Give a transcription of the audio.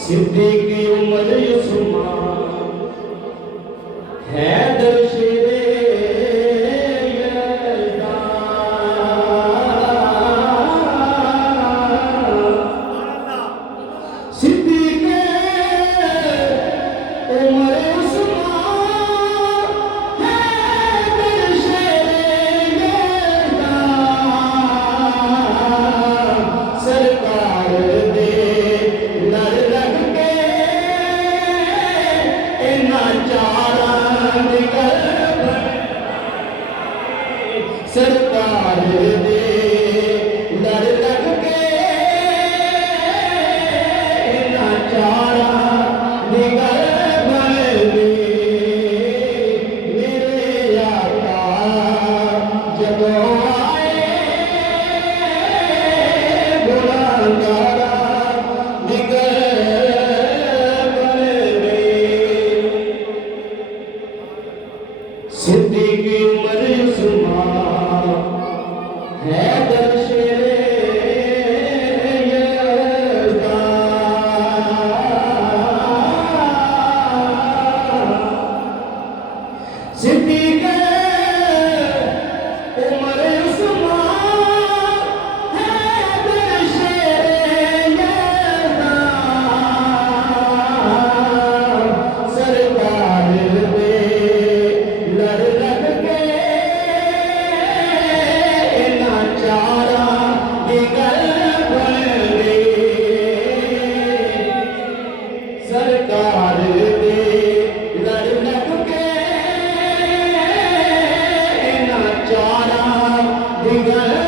सिद्दीकी उमर उस्मान हैदर शेरे यज़दान सिद्दीकी उमर उस्मान हैदर शेरे यज़दान सरकार दे लर लग के सरकार दे लड़ लग के नाचारा निगल बने मेरे आका जदों आए गुनाहगारा निगल बने सिद्दीकी उमर उस्मान हैदर शेरे यज़दान सिद्दीकी उमर उस्मान हैदर शेरे यज़दान सरकार दे लड़ लग के नाचारा निगल बने सरकार दे लड़ लग के नाचारा निगल